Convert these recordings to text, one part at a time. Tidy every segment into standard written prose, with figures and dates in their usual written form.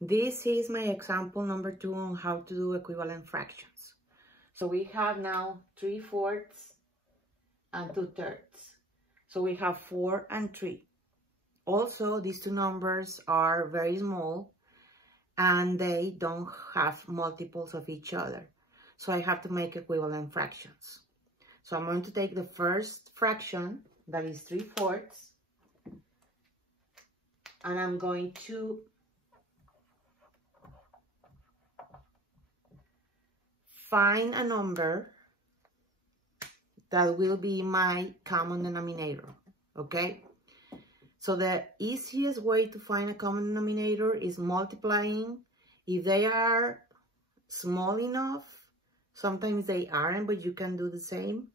This is my example number 2 on how to do equivalent fractions. So we have now 3/4 and 2/3. So we have 4 and 3. Also, these two numbers are very small and they don't have multiples of each other. So I have to make equivalent fractions. So I'm going to take the first fraction, that is 3/4, and I'm going to find a number that will be my common denominator, okay? So the easiest way to find a common denominator is multiplying. If they are small enough, sometimes they aren't, but you can do the same.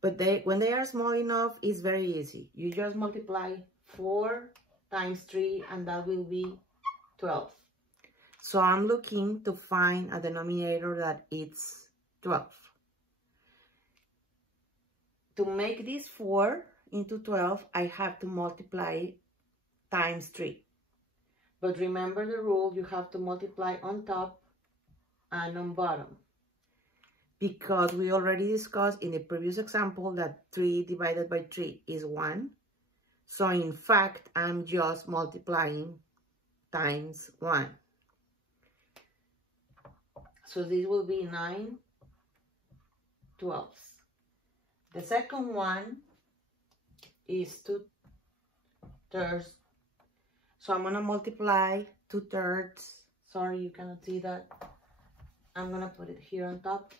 But when they are small enough, it's very easy. You just multiply 4 times 3, and that will be 12. So I'm looking to find a denominator that is 12. To make this 4 into 12, I have to multiply times 3. But remember the rule, you have to multiply on top and on bottom. Because we already discussed in the previous example that 3 divided by 3 is 1. So in fact, I'm just multiplying times 1. So this will be 9/12. The second one is 2/3. So I'm going to multiply 2/3. Sorry, you cannot see that. I'm going to put it here on top.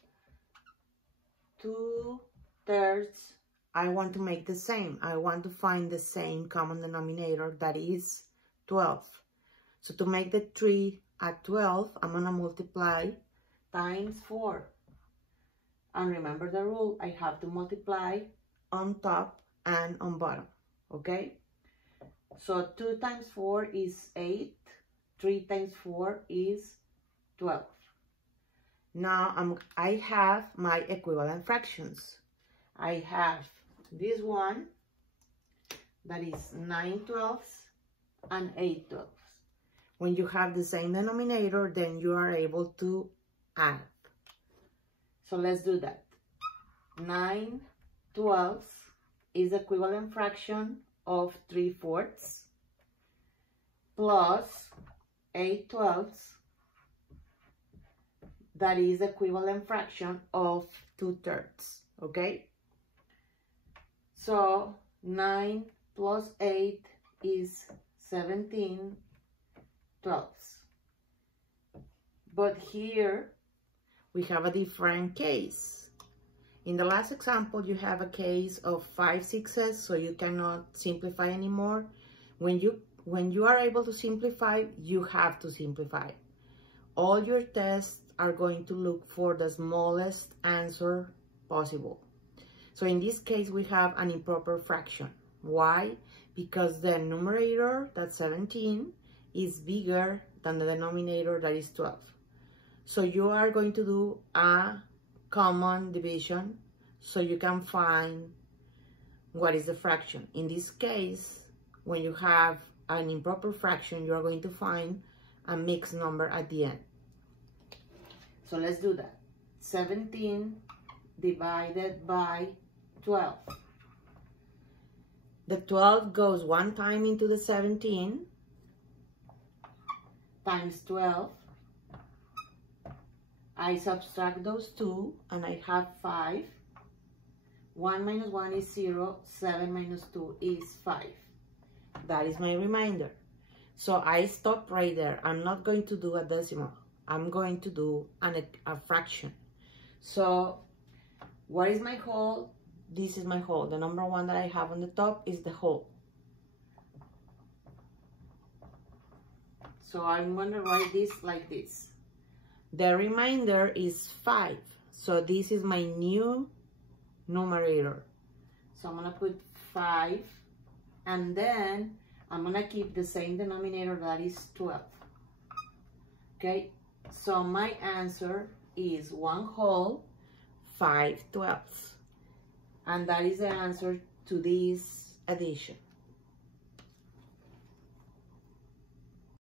2/3. I want to make the same. I want to find the same common denominator, that is 12. So to make the 3 at 12, I'm going to multiply times 4. And remember the rule, I have to multiply on top and on bottom, okay? So 2 times 4 is 8. 3 times 4 is 12. Now I have my equivalent fractions. I have this one, that is 9/12 and 8/12. When you have the same denominator, then you are able to add. So let's do that. 9/12 is the equivalent fraction of 3/4 plus 8/12. That is the equivalent fraction of 2/3, okay? So 9 plus 8 is 17/12. But here we have a different case. In the last example, you have a case of 5/6, so you cannot simplify anymore. When you are able to simplify, you have to simplify. All your tests are going to look for the smallest answer possible. So in this case, we have an improper fraction. Why? Because the numerator, that's 17, is bigger than the denominator, that is 12. So you are going to do a common division so you can find what is the fraction. In this case, when you have an improper fraction, you are going to find a mixed number at the end. So let's do that. 17 divided by 12. The 12 goes one time into the 17 times 12. I subtract those two and I have 5. 1 minus 1 is 0. 7 minus 2 is 5. That is my remainder. So I stop right there. I'm not going to do a decimal. I'm going to do a fraction. So what is my whole? This is my whole. The number 1 that I have on the top is the whole. So I'm going to write this like this. The remainder is 5. So this is my new numerator. So I'm going to put 5. And then I'm going to keep the same denominator, that is 12. Okay? So my answer is 1 whole, 5/12. And that is the answer to this addition.